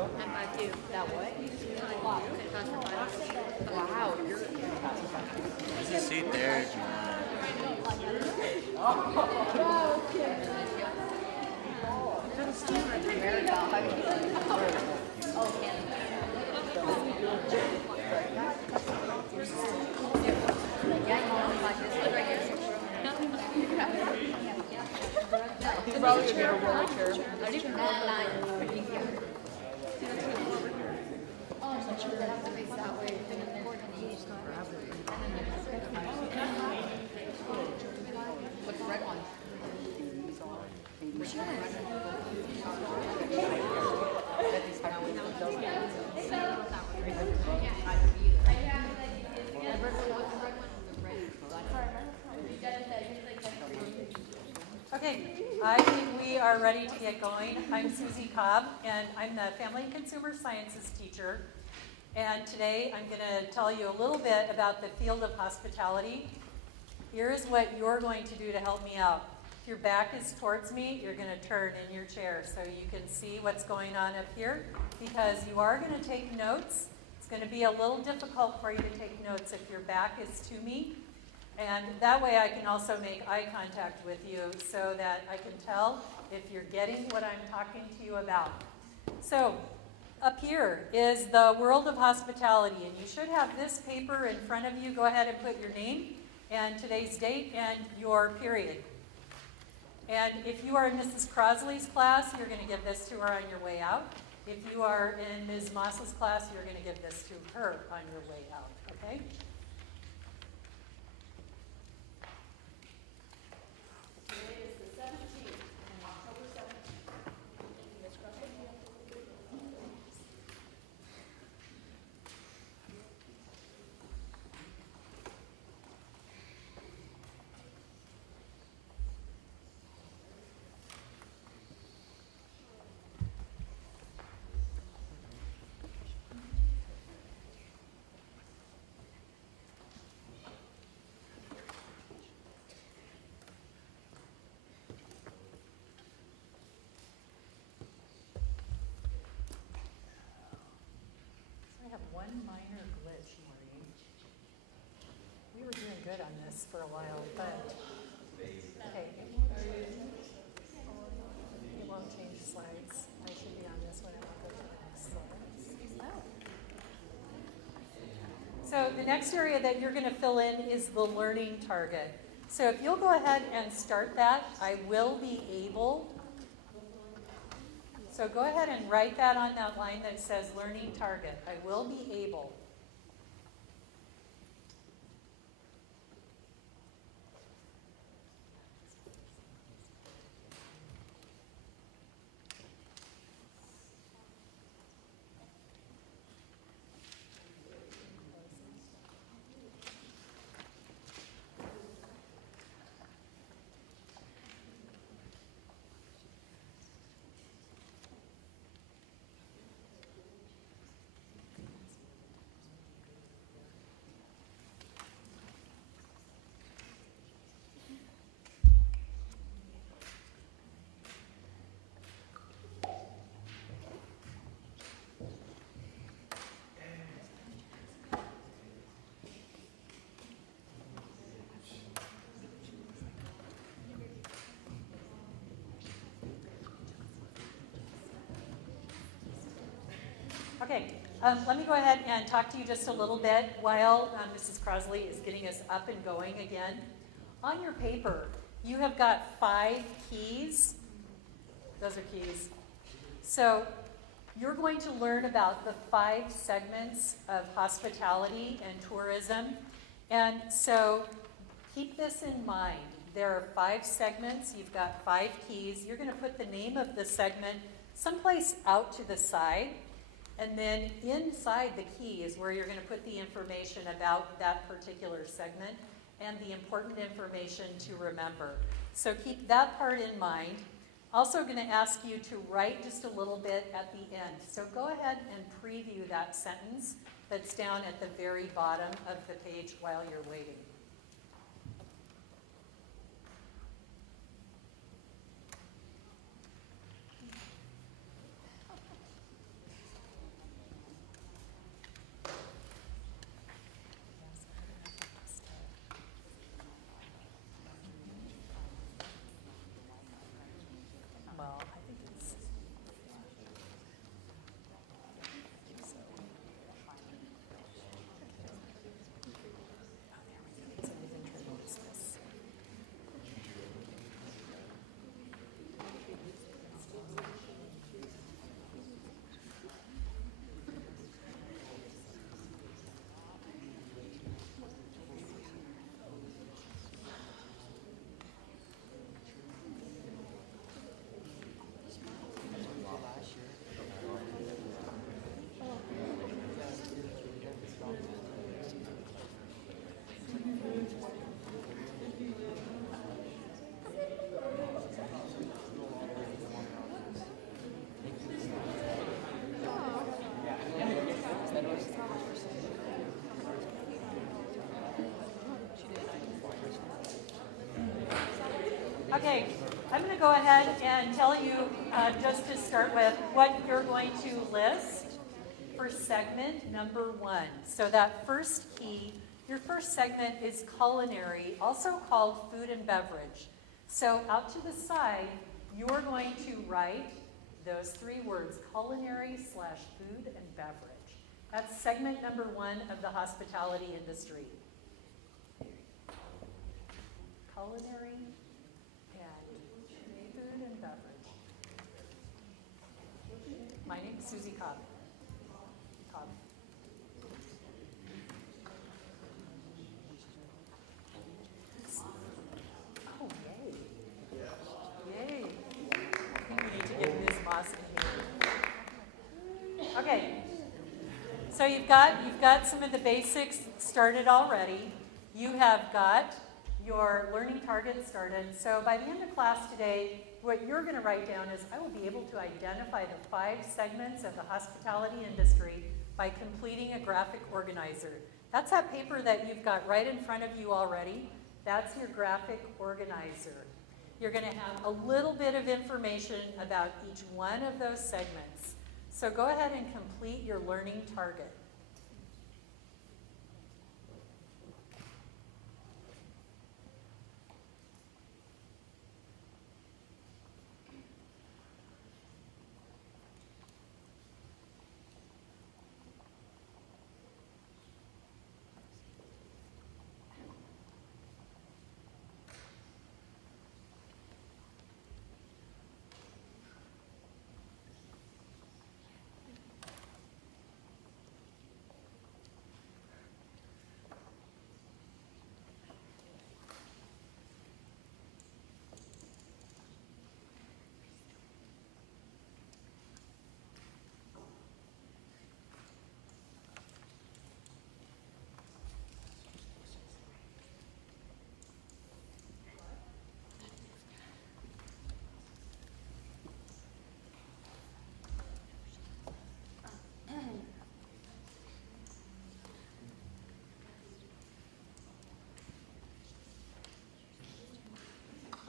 And by two. That what? Wow. There's a seat there. He's probably gonna get a roller chair. What's the red one? Okay, I think we are ready to get going. I'm Susie Cobb, and I'm the Family and Consumer Sciences teacher. And today I'm going to tell you a little bit about the field of hospitality. Here's what you're going to do to help me out. If your back is towards me, you're going to turn in your chair so you can see what's going on up here, because you are going to take notes. It's going to be a little difficult for you to take notes if your back is to me. And that way I can also make eye contact with you so that I can tell if you're getting what I'm talking to you about. So up here is the world of hospitality, and you should have this paper in front of you. Go ahead and put your name and today's date and your period. And if you are in Mrs. Crosley's class, you're going to give this to her on your way out. If you are in Ms. Moss's class, you're going to give this to her on your way out, okay? I have one minor glitch, Maureen. We were doing good on this for a while, but okay. It won't change slides. I should be on this one. I won't go to the next slide. So the next area that you're going to fill in is the learning target. So if you'll go ahead and start that, I will be able. So go ahead and write that on that line that says learning target. I will be able. Okay, let me go ahead and talk to you just a little bit while Mrs. Crosley is getting us up and going again. On your paper, you have got 5 keys. Those are keys. So you're going to learn about the 5 segments of hospitality and tourism. And so keep this in mind. There are 5 segments. You've got 5 keys. You're going to put the name of the segment someplace out to the side. And then inside the key is where you're going to put the information about that particular segment and the important information to remember. So keep that part in mind. Also going to ask you to write just a little bit at the end. So go ahead and preview that sentence that's down at the very bottom of the page while you're waiting. Okay, I'm going to go ahead and tell you, just to start with, what you're going to list for segment number 1. So that first key, your first segment is culinary, also called food and beverage. So out to the side, you're going to write those 3 words, culinary/food and beverage. That's segment number 1 of the hospitality industry. Culinary and food and beverage. My name is Susie Cobb. Oh, yay. Yay. I think we need to get Ms. Moss in here. Okay. So you've got some of the basics started already. You have got your learning target started. So by the end of class today, what you're going to write down is, I will be able to identify the 5 segments of the hospitality industry by completing a graphic organizer. That's that paper that you've got right in front of you already. That's your graphic organizer. You're going to have a little bit of information about each one of those segments. So go ahead and complete your learning target.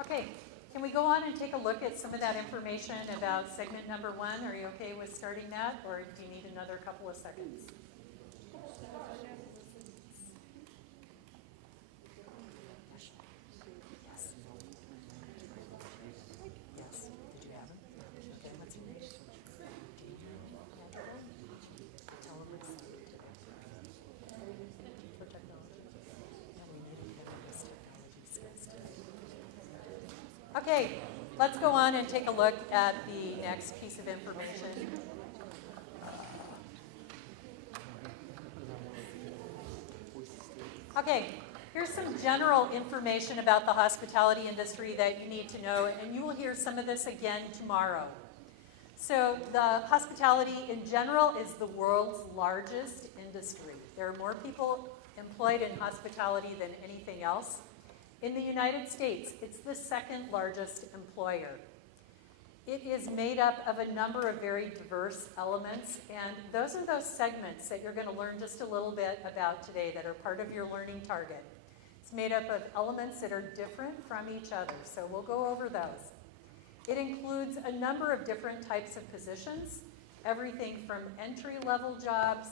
Okay, can we go on and take a look at some of that information about segment number 1? Are you okay with starting that, or do you need another couple of seconds? Okay, let's go on and take a look at the next piece of information. Okay, here's some general information about the hospitality industry that you need to know, and you will hear some of this again tomorrow. So the hospitality in general is the world's largest industry. There are more people employed in hospitality than anything else. In the United States, it's the 2nd largest employer. It is made up of a number of very diverse elements, and those are those segments that you're going to learn just a little bit about today that are part of your learning target. It's made up of elements that are different from each other, so we'll go over those. It includes a number of different types of positions, everything from entry-level jobs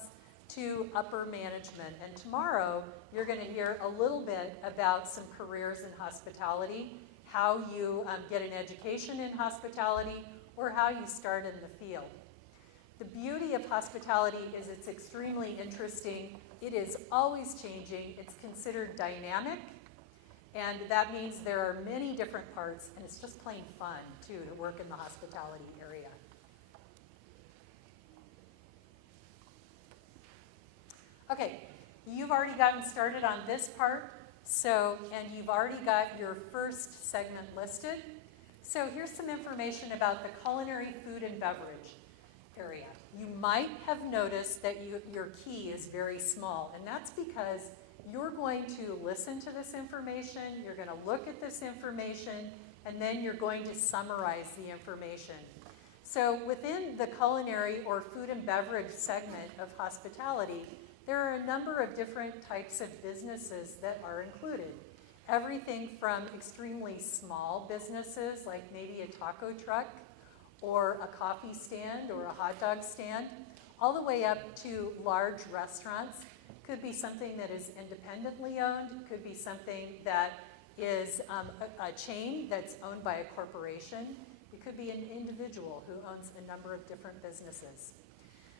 to upper management. And tomorrow, you're going to hear a little bit about some careers in hospitality, how you get an education in hospitality, or how you start in the field. The beauty of hospitality is it's extremely interesting. It is always changing. It's considered dynamic, and that means there are many different parts, and it's just plain fun, too, to work in the hospitality area. Okay, you've already gotten started on this part, and you've already got your first segment listed. So here's some information about the culinary, food, and beverage area. You might have noticed that your key is very small, and that's because you're going to listen to this information, you're going to look at this information, and then you're going to summarize the information. So within the culinary or food and beverage segment of hospitality, there are a number of different types of businesses that are included. everything from extremely small businesses, like maybe a taco truck, or a coffee stand, or a hot dog stand, all the way up to large restaurants. Could be something that is independently owned, could be something that is a chain that's owned by a corporation. It could be an individual who owns a number of different businesses.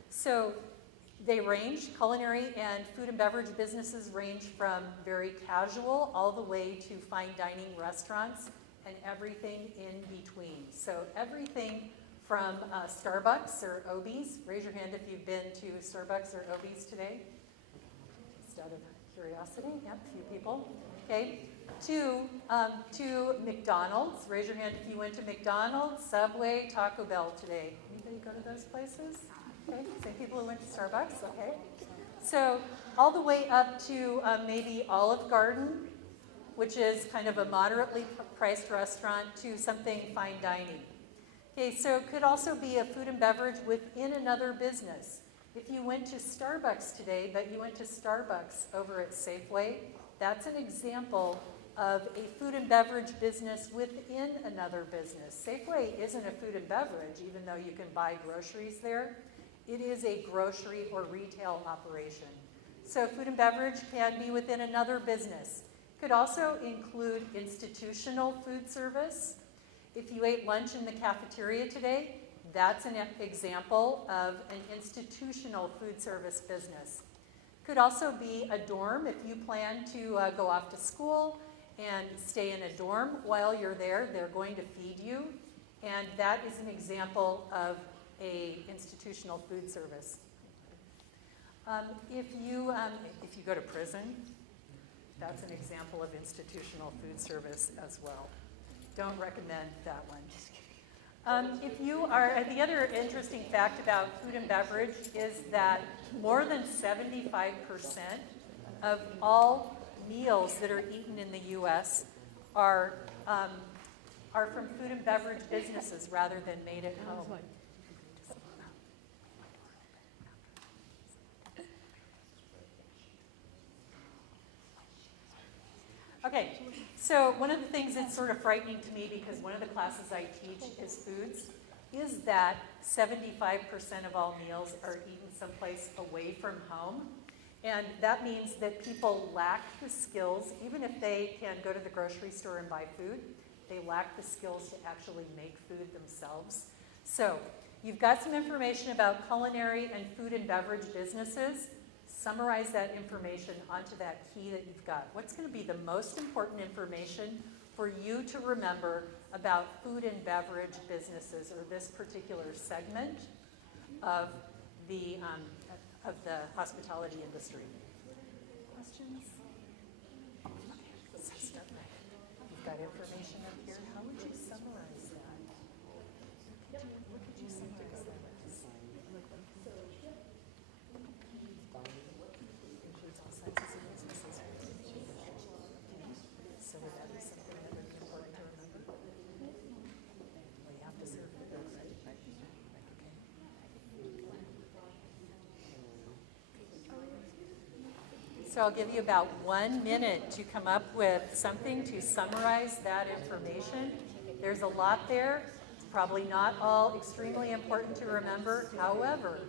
So they range, culinary and food and beverage businesses range from very casual all the way to fine dining restaurants and everything in between. So everything from Starbucks or Obies. Raise your hand if you've been to Starbucks or Obies today. Just out of curiosity, yep, a few people. Okay, to McDonald's. Raise your hand if you went to McDonald's, Subway, Taco Bell today. Anybody go to those places? Okay, same people who went to Starbucks, okay. So all the way up to maybe Olive Garden, which is kind of a moderately priced restaurant, to something fine dining. Okay, so it could also be a food and beverage within another business. If you went to Starbucks today, but you went to Starbucks over at Safeway, that's an example of a food and beverage business within another business. Safeway isn't a food and beverage, even though you can buy groceries there. It is a grocery or retail operation. So food and beverage can be within another business. Could also include institutional food service. If you ate lunch in the cafeteria today, that's an example of an institutional food service business. Could also be a dorm if you plan to go off to school and stay in a dorm while you're there. They're going to feed you, and that is an example of a institutional food service. If you go to prison, that's an example of institutional food service as well. Don't recommend that one. The other interesting fact about food and beverage is that more than 75% of all meals that are eaten in the U.S. are from food and beverage businesses rather than made at home. Okay, so one of the things that's sort of frightening to me, because one of the classes I teach is foods, is that 75% of all meals are eaten someplace away from home. And that means that people lack the skills, even if they can go to the grocery store and buy food, they lack the skills to actually make food themselves. So you've got some information about culinary and food and beverage businesses. Summarize that information onto that key that you've got. What's going to be the most important information for you to remember about food and beverage businesses, or this particular segment of the hospitality industry? Questions? Okay, let's start right. You've got information up here. How would you summarize that? What could you summarize that as? Includes all sizes of businesses. So would that be something that would be important to remember? Well, you have to serve it, right? So I'll give you about 1 minute to come up with something to summarize that information. There's a lot there. It's probably not all extremely important to remember. However,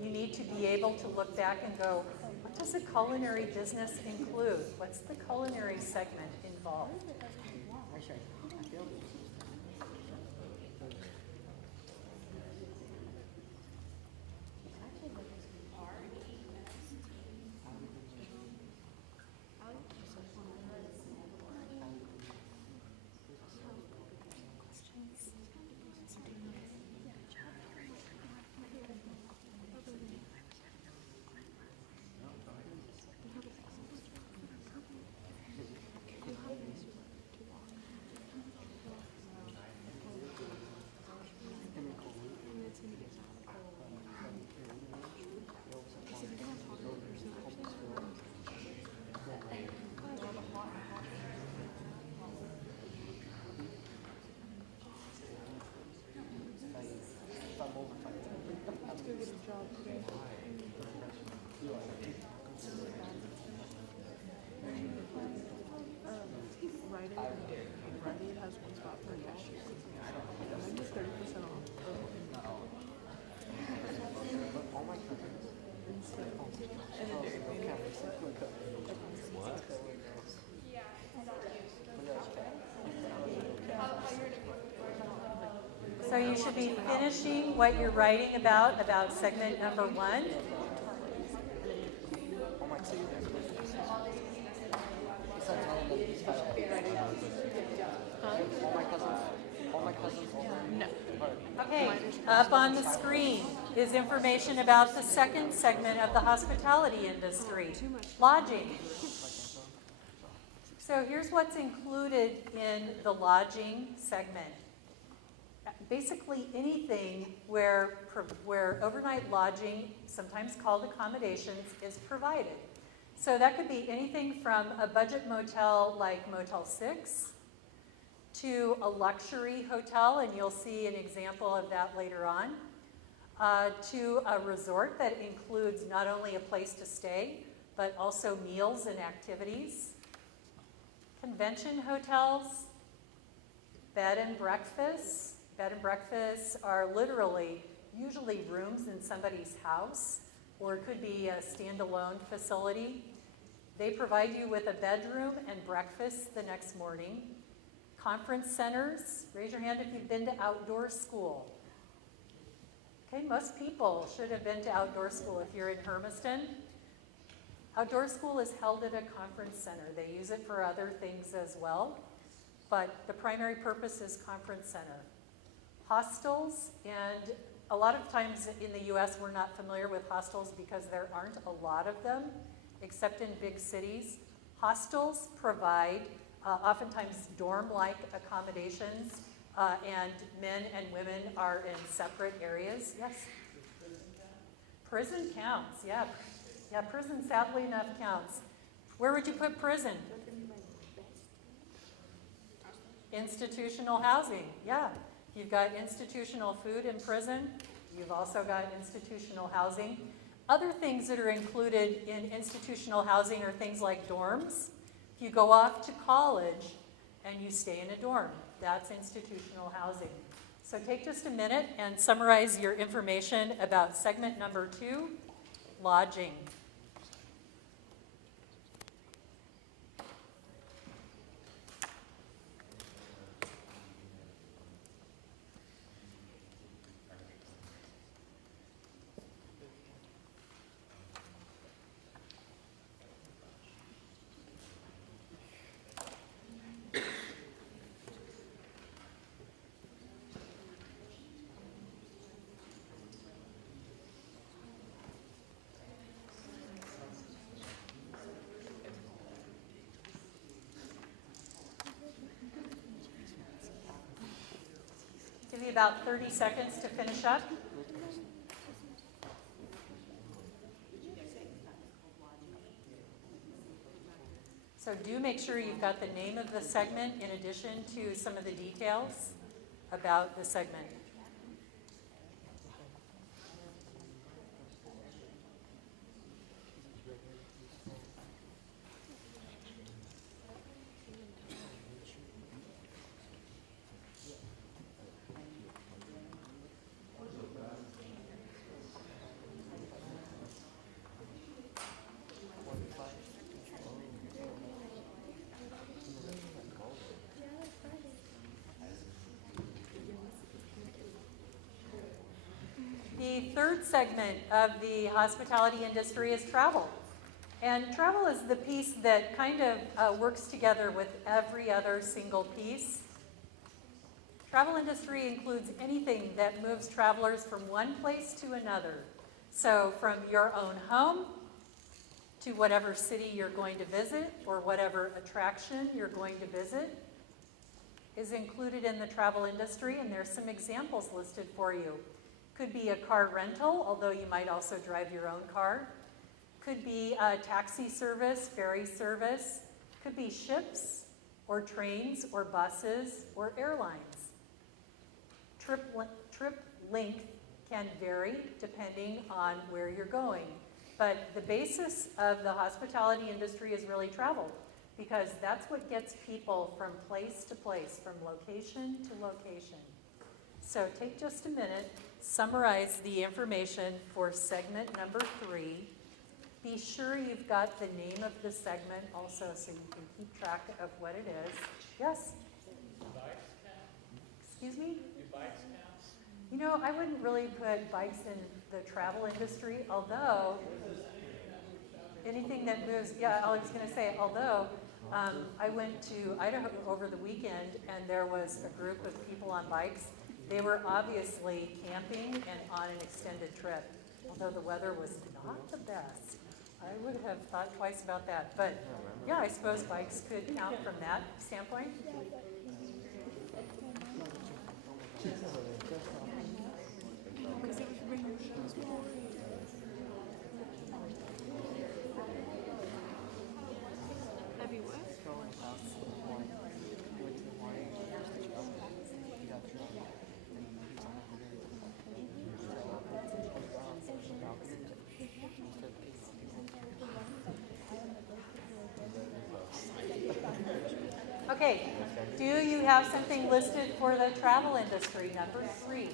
you need to be able to look back and go, what does a culinary business include? What's the culinary segment involved? you should be finishing what you're writing about segment number 1. Okay, up on the screen is information about the second segment of the hospitality industry, lodging. So here's what's included in the lodging segment. Basically anything where overnight lodging, sometimes called accommodations, is provided. So that could be anything from a budget motel like Motel 6 to a luxury hotel, and you'll see an example of that later on, to a resort that includes not only a place to stay, but also meals and activities, convention hotels, bed and breakfasts. Bed and breakfasts are literally usually rooms in somebody's house, or it could be a standalone facility. They provide you with a bedroom and breakfast the next morning. Conference centers, raise your hand if you've been to outdoor school. Okay, most people should have been to outdoor school if you're in Hermiston. Outdoor school is held at a conference center. They use it for other things as well, but the primary purpose is conference center. Hostels, and a lot of times in the US we're not familiar with hostels because there aren't a lot of them, except in big cities. Hostels provide oftentimes dorm-like accommodations, and men and women are in separate areas. Yes? Prison counts, yeah. Yeah, prison sadly enough counts. Where would you put prison? Institutional housing, yeah. You've got institutional food in prison. You've also got institutional housing. Other things that are included in institutional housing are things like dorms. If you go off to college and you stay in a dorm, that's institutional housing. So take just a minute and summarize your information about segment number 2, lodging. Give you about 30 seconds to finish up. So do make sure you've got the name of the segment in addition to some of the details about the segment. The third segment of the hospitality industry is travel. And travel is the piece that kind of works together with every other single piece. Travel industry includes anything that moves travelers from one place to another. So from your own home to whatever city you're going to visit or whatever attraction you're going to visit is included in the travel industry, and there's some examples listed for you. Could be a car rental, although you might also drive your own car. Could be a taxi service, ferry service. Could be ships or trains or buses or airlines. Trip length can vary depending on where you're going. But the basis of the hospitality industry is really travel, because that's what gets people from place to place, from location to location. So take just a minute, summarize the information for segment number 3. Be sure you've got the name of the segment also so you can keep track of what it is. Yes? Do bikes count? Excuse me? Do bikes count? You know, I wouldn't really put bikes in the travel industry, although anything that moves, yeah, I was going to say, although I went to Idaho over the weekend and there was a group of people on bikes. They were obviously camping and on an extended trip, although the weather was not the best. I would have thought twice about that. But yeah, I suppose bikes could count from that standpoint. Okay, do you have something listed for the travel industry, number 3?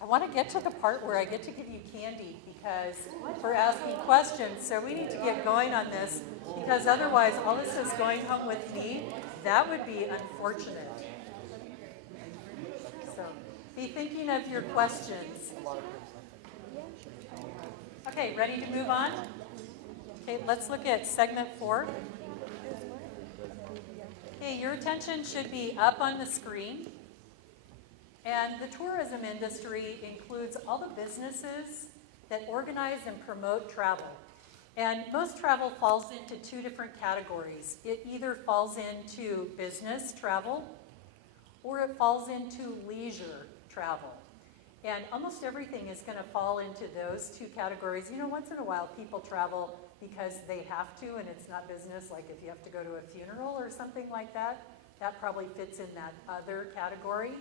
I want to get to the part where I get to give you candy because we're asking questions, so we need to get going on this because otherwise all this is going home with me. That would be unfortunate. So be thinking of your questions. Okay, ready to move on? Okay, let's look at segment 4. Okay, your attention should be up on the screen. And the tourism industry includes all the businesses that organize and promote travel. And most travel falls into 2 different categories. It either falls into business travel or it falls into leisure travel. And almost everything is going to fall into those 2 categories. You know, once in a while people travel because they have to and it's not business, like if you have to go to a funeral or something like that, that probably fits in that other category.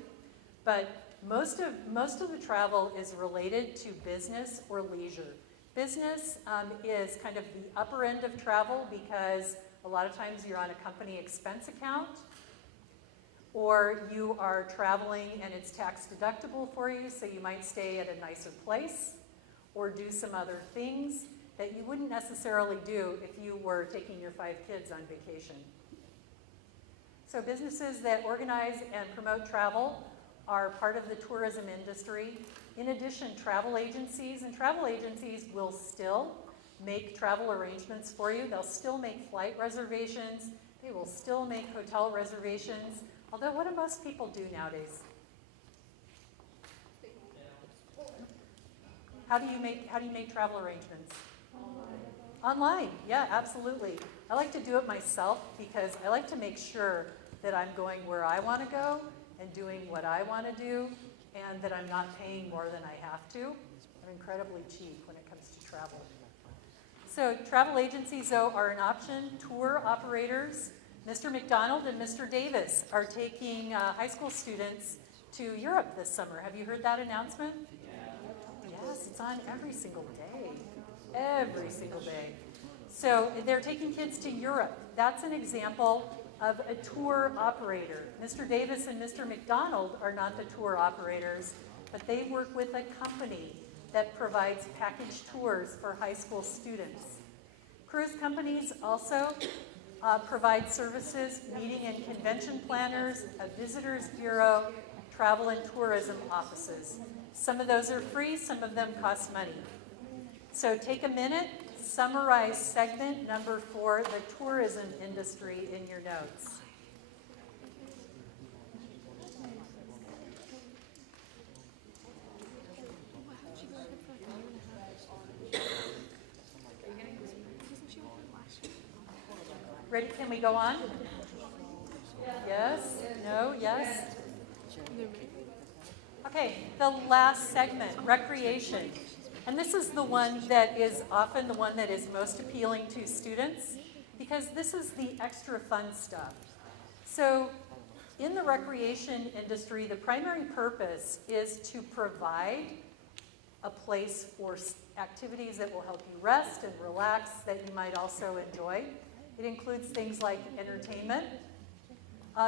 But most of the travel is related to business or leisure. Business is kind of the upper end of travel because a lot of times you're on a company expense account or you are traveling and it's tax deductible for you, so you might stay at a nicer place or do some other things that you wouldn't necessarily do if you were taking your 5 kids on vacation. So businesses that organize and promote travel are part of the tourism industry. In addition, travel agencies will still make travel arrangements for you. They'll still make flight reservations. They will still make hotel reservations. Although, what do most people do nowadays? How do you make travel arrangements? Online, yeah, absolutely. I like to do it myself because I like to make sure that I'm going where I want to go and doing what I want to do and that I'm not paying more than I have to. I'm incredibly cheap when it comes to travel. So travel agencies, though, are an option. Tour operators, Mr. McDonald and Mr. Davis are taking high school students to Europe this summer. Have you heard that announcement? Yes, it's on every single day. Every single day. So they're taking kids to Europe. That's an example of a tour operator. Mr. Davis and Mr. McDonald are not the tour operators, but they work with a company that provides package tours for high school students. Cruise companies also provide services, meeting and convention planners, a visitors bureau, travel and tourism offices. Some of those are free, some of them cost money. So take a minute, summarize segment number 4, the tourism industry, in your notes. Ready? Can we go on? Yes? No? Yes? Okay, the last segment, recreation. And this is the one that is often the one that is most appealing to students because this is the extra fun stuff. So in the recreation industry, the primary purpose is to provide a place for activities that will help you rest and relax that you might also enjoy. It includes things like entertainment,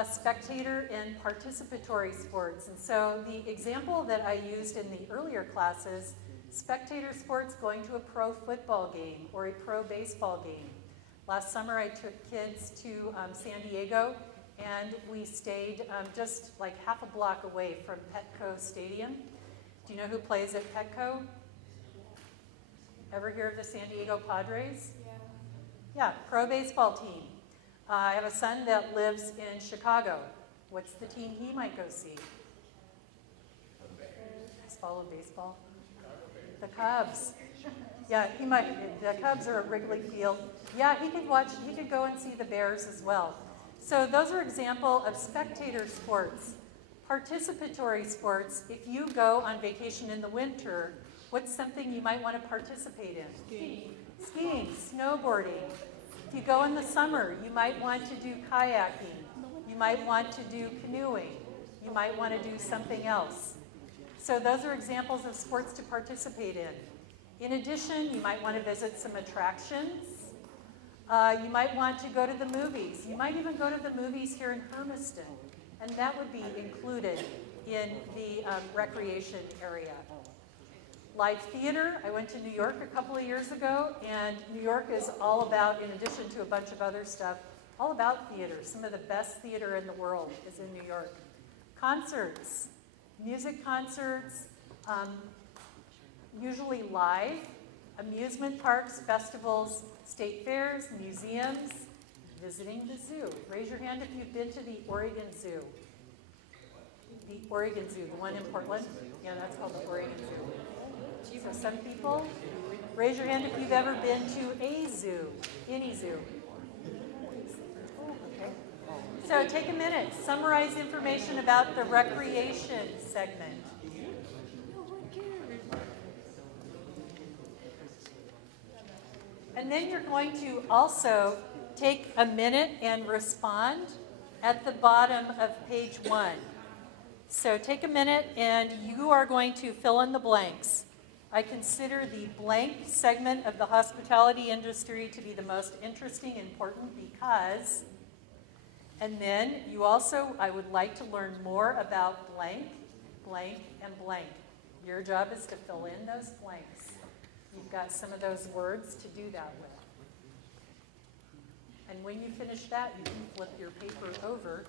spectator and participatory sports. And so the example that I used in the earlier classes, spectator sports, going to a pro football game or a pro baseball game. Last summer I took kids to San Diego and we stayed just like half a block away from Petco Stadium. Do you know who plays at Petco? Ever hear of the San Diego Padres? Yeah, pro baseball team. I have a son that lives in Chicago. What's the team he might go see? Just follow baseball. The Cubs. Yeah, he might. The Cubs are at Wrigley Field. Yeah, he could go and see the Bears as well. So those are examples of spectator sports. Participatory sports, if you go on vacation in the winter, what's something you might want to participate in? Skiing, snowboarding. If you go in the summer, you might want to do kayaking. You might want to do canoeing. You might want to do something else. So those are examples of sports to participate in. In addition, you might want to visit some attractions. You might want to go to the movies. You might even go to the movies here in Hermiston, and that would be included in the recreation area. Live theater, I went to New York a couple of years ago, and New York is all about, in addition to a bunch of other stuff, all about theater. Some of the best theater in the world is in New York. Concerts, music concerts, usually live, amusement parks, festivals, state fairs, museums, visiting the zoo. Raise your hand if you've been to the Oregon Zoo. The Oregon Zoo, the one in Portland. Yeah, that's called the Oregon Zoo. So some people, raise your hand if you've ever been to a zoo, any zoo. Okay. So take a minute, summarize information about the recreation segment. And then you're going to also take a minute and respond at the bottom of page 1. So take a minute and you are going to fill in the blanks. I consider the blank segment of the hospitality industry to be the most interesting and important because, and then you also, I would like to learn more about blank, blank, and blank. Your job is to fill in those blanks. You've got some of those words to do that with. And when you finish that, you can flip your paper over.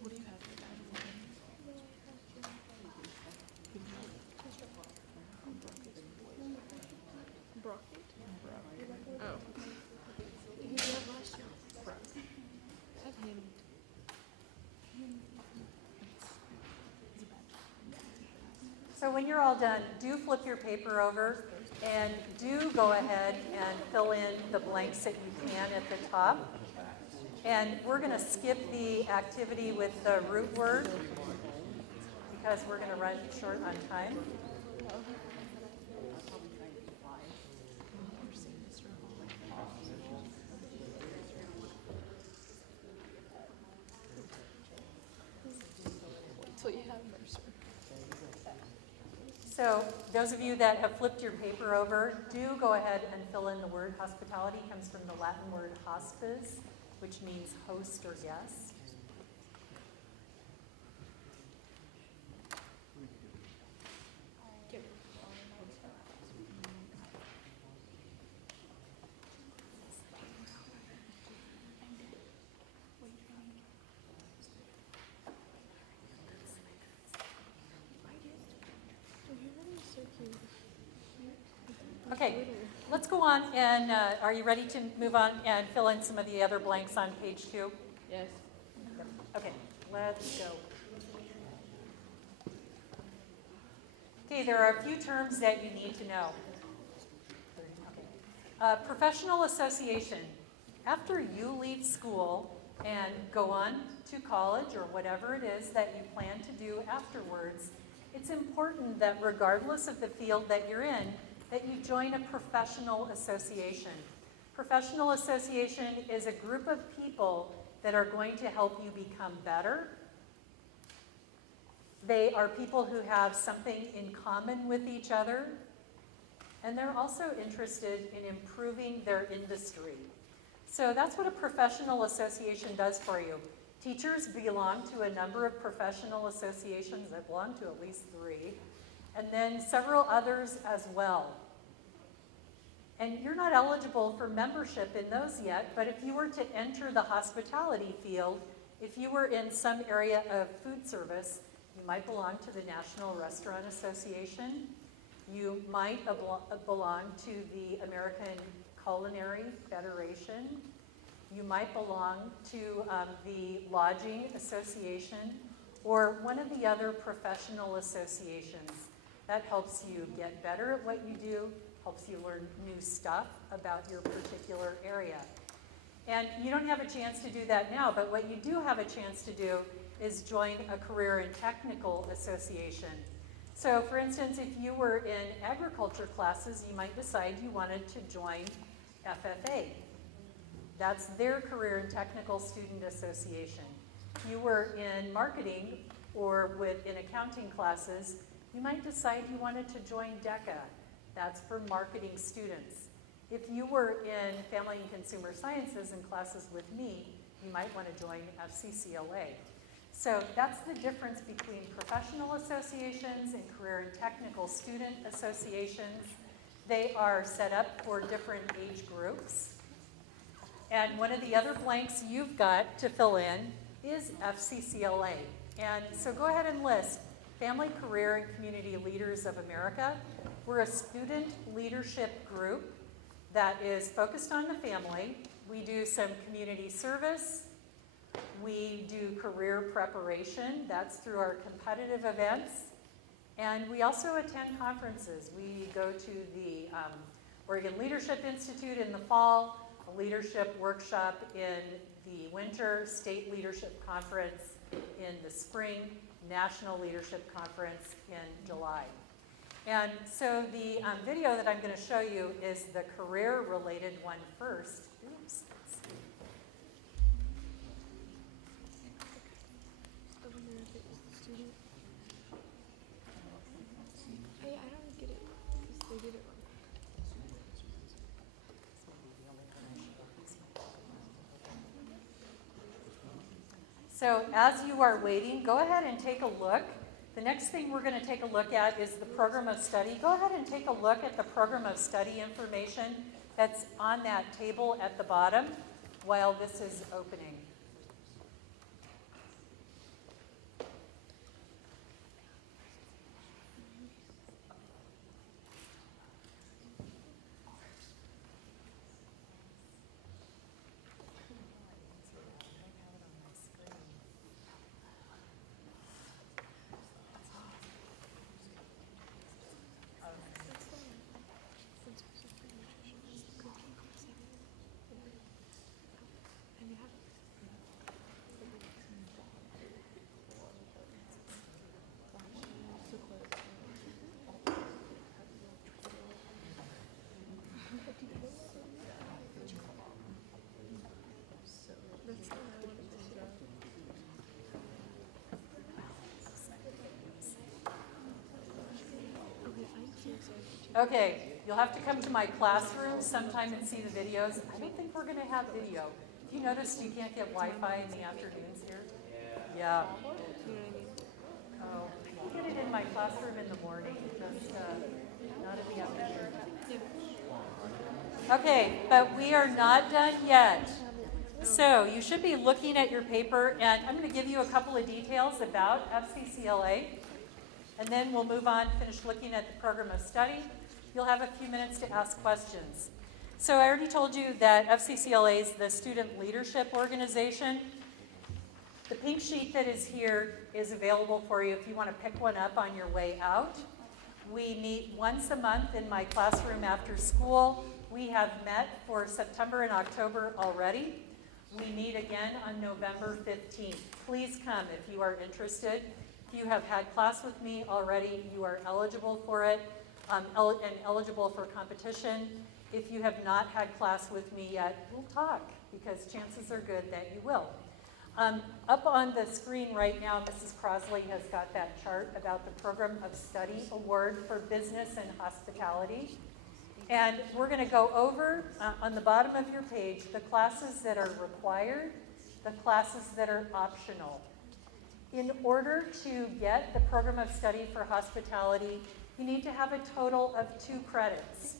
What do you have? Broccoli? Oh. Who did you have last year? I have him. So when you're all done, do flip your paper over and do go ahead and fill in the blanks that you can at the top. And we're going to skip the activity with the root word because we're going to run short on time. So you have Mercer. So those of you that have flipped your paper over, do go ahead and fill in the word hospitality. It comes from the Latin word hospes, which means host or guest. Okay, let's go on and are you ready to move on and fill in some of the other blanks on page 2? Yes. Okay, let's go. Okay, there are a few terms that you need to know. Okay. Professional association. After you leave school and go on to college or whatever it is that you plan to do afterwards, it's important that regardless of the field that you're in, that you join a professional association. Professional association is a group of people that are going to help you become better. They are people who have something in common with each other, and they're also interested in improving their industry. So that's what a professional association does for you. Teachers belong to a number of professional associations that belong to at least 3, and then several others as well. And you're not eligible for membership in those yet, but if you were to enter the hospitality field, if you were in some area of food service, you might belong to the National Restaurant Association. You might belong to the American Culinary Federation. You might belong to the Lodging Association or one of the other professional associations. That helps you get better at what you do, helps you learn new stuff about your particular area. And you don't have a chance to do that now, but what you do have a chance to do is join a career and technical association. So for instance, if you were in agriculture classes, you might decide you wanted to join FFA. That's their career and technical student association. If you were in marketing or in accounting classes, you might decide you wanted to join DECA. That's for marketing students. If you were in family and consumer sciences and classes with me, you might want to join FCCLA. So that's the difference between professional associations and career and technical student associations. They are set up for different age groups. And one of the other blanks you've got to fill in is FCCLA. And so go ahead and list Family, Career, and Community Leaders of America. We're a student leadership group that is focused on the family. We do some community service. We do career preparation. That's through our competitive events. And we also attend conferences. We go to the Oregon Leadership Institute in the fall, a leadership workshop in the winter, state leadership conference in the spring, national leadership conference in July. And so the video that I'm going to show you is the career-related one first. Oops. I wonder if it was the student. I don't get it because they did it wrong. So as you are waiting, go ahead and take a look. The next thing we're going to take a look at is the program of study. Go ahead and take a look at the program of study information that's on that table at the bottom while this is opening. And you have Okay, you'll have to come to my classroom sometime and see the videos. I don't think we're gonna have video. You noticed you can't get Wi-Fi in the afternoons here? Yeah. Oh, I get it in my classroom in the morning, just not in the afternoon. Okay, but we are not done yet. So you should be looking at your paper, and I'm going to give you a couple of details about FCCLA, and then we'll move on, finish looking at the program of study. You'll have a few minutes to ask questions. So I already told you that FCCLA is the student leadership organization. The pink sheet that is here is available for you if you want to pick one up on your way out. We meet once a month in my classroom after school. We have met for September and October already. We meet again on November 15th. Please come if you are interested. If you have had class with me already, you are eligible for it and eligible for competition. If you have not had class with me yet, we'll talk because chances are good that you will. Up on the screen right now, Mrs. Crosley has got that chart about the Program of Study Award for Business and Hospitality. And we're going to go over, on the bottom of your page, the classes that are required, the classes that are optional. In order to get the Program of Study for Hospitality, you need to have a total of 2 credits.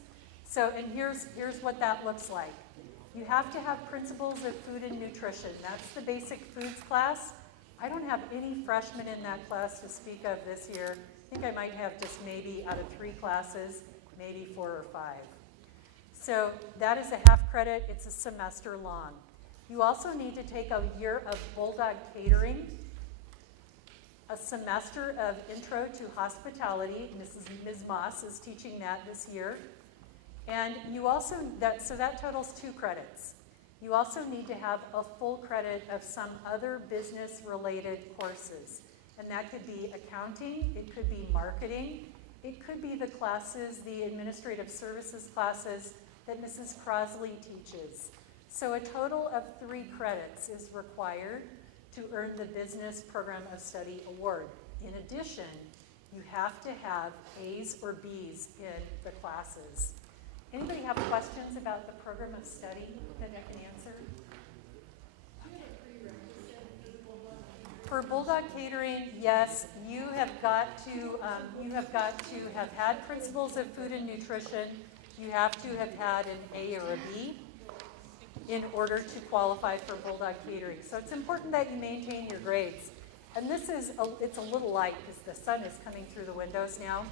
So, and here's what that looks like. You have to have Principles of Food and Nutrition. That's the basic foods class. I don't have any freshmen in that class to speak of this year. I think I might have just maybe out of 3 classes, maybe 4 or 5. So that is a half credit. It's a semester long. You also need to take a year of Bulldog Catering, a semester of Intro to Hospitality. Ms. Moss is teaching that this year. And you also, so that totals 2 credits. You also need to have a full credit of some other business-related courses. And that could be accounting, it could be marketing, it could be the classes, the administrative services classes that Mrs. Crosley teaches. So a total of 3 credits is required to earn the Business Program of Study Award. In addition, you have to have A's or B's in the classes. Anybody have questions about the program of study that I can answer? For Bulldog Catering, yes, you have got to have had Principles of Food and Nutrition. You have to have had an A or a B in order to qualify for Bulldog Catering. So it's important that you maintain your grades. And this is it's a little light because the sun is coming through the windows now.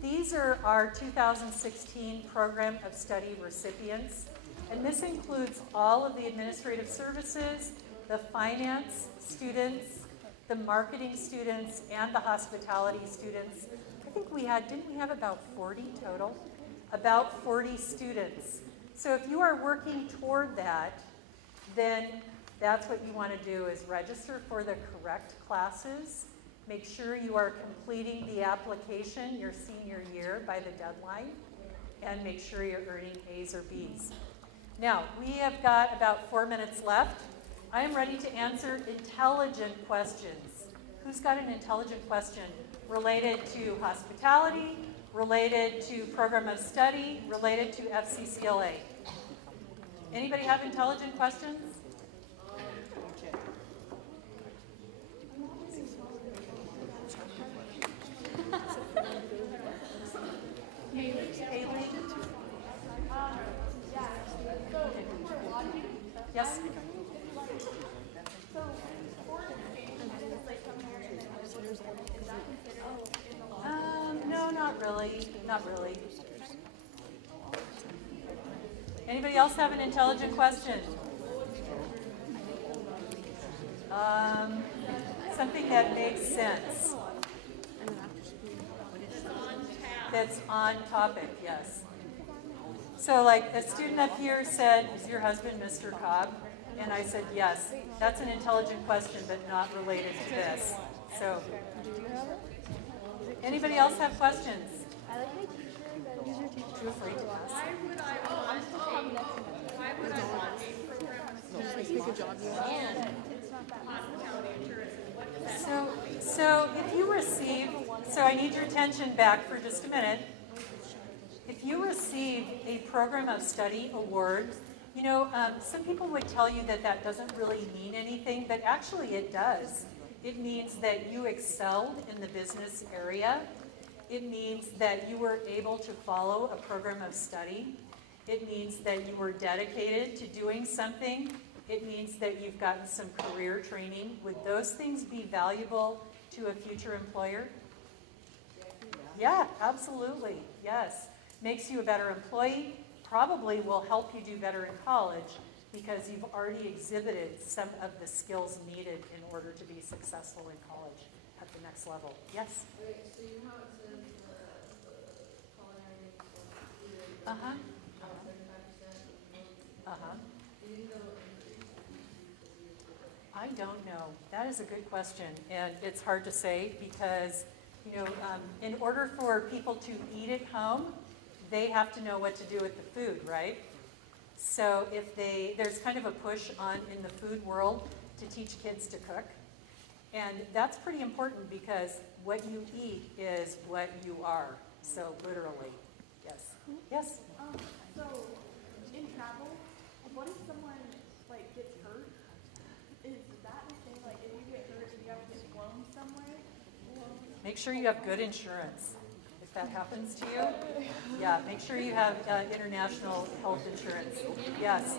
These are our 2016 Program of Study recipients, and this includes all of the administrative services, the finance students, the marketing students, and the hospitality students. I think didn't we have about 40 total? About 40 students. So if you are working toward that, then that's what you want to do is register for the correct classes. Make sure you are completing the application your senior year by the deadline, and make sure you're earning A's or B's. Now, we have got about 4 minutes left. I am ready to answer intelligent questions. Who's got an intelligent question related to hospitality, related to program of study, related to FCCLA? Anybody have intelligent questions? Haley? Yes? No, not really. Not really. Anybody else have an intelligent question? Something that makes sense. That's on topic, yes. So like a student up here said, is your husband Mr. Cobb? And I said, yes. That's an intelligent question, but not related to this. So, anybody else have questions? Who's your teacher? Too afraid to ask. Why would I want a program of study Pick a job you want. in hospitality and tourism? What does that So if you receive, so I need your attention back for just a minute. you receive a Program of Study award. You know, some people would tell you that that doesn't really mean anything, but actually it does. It means that you excelled in the business area. It means that you were able to follow a program of study. It means that you were dedicated to doing something. It means that you've gotten some career training. Would those things be valuable to a future employer? Yeah, absolutely, yes. Makes you a better employee, probably will help you do better in college because you've already exhibited some of the skills needed in order to be successful in college at the next level. Yes? Okay, so you know how it says the culinary student Uh-huh. 75%? Uh-huh. Do you know I don't know. That is a good question, and it's hard to say because, you know, in order for people to eat at home, they have to know what to do with the food, right? So if there's kind of a push on in the food world to teach kids to cook, and that's pretty important because what you eat is what you are. So literally, yes. Yes? So, in travel, what if someone, like, gets hurt? Is that the thing, like, if you get hurt, you have to get flown somewhere? Make sure you have good insurance. If that happens to you, yeah, make sure you have international health insurance. Yes.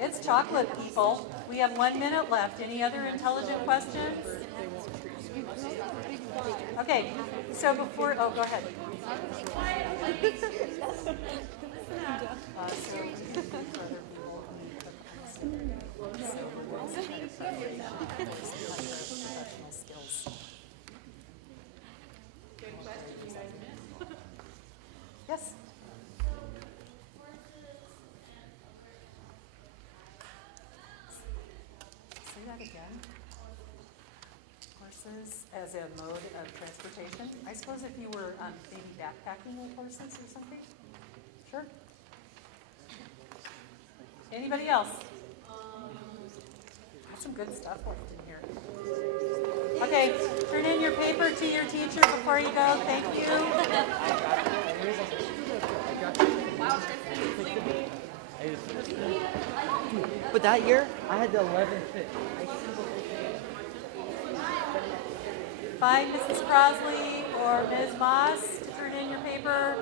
It's chocolate, people. We have 1 minute left. Any other intelligent questions? Okay, so before, oh, go ahead. Yes? Say that again. Horses as a mode of transportation? I suppose if you were maybe backpacking with horses or something? Sure. Anybody else? Got some good stuff left in here. Okay, turn in your paper to your teacher before you go. Thank you. But that year, I had the 11th fit. Find Mrs. Crosley or Ms. Moss to turn in your paper.